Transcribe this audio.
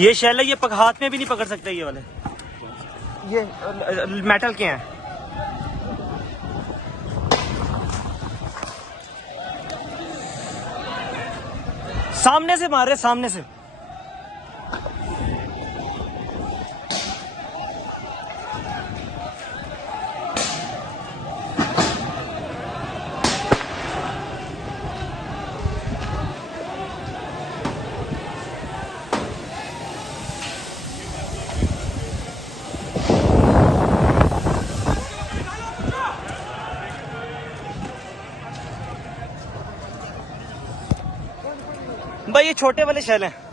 ये शेल है, ये हाथ में भी नहीं पकड़ सकते ये वाले, ये मेटल के हैं। सामने से मार रहे, सामने से। भाई ये छोटे वाले शेल हैं।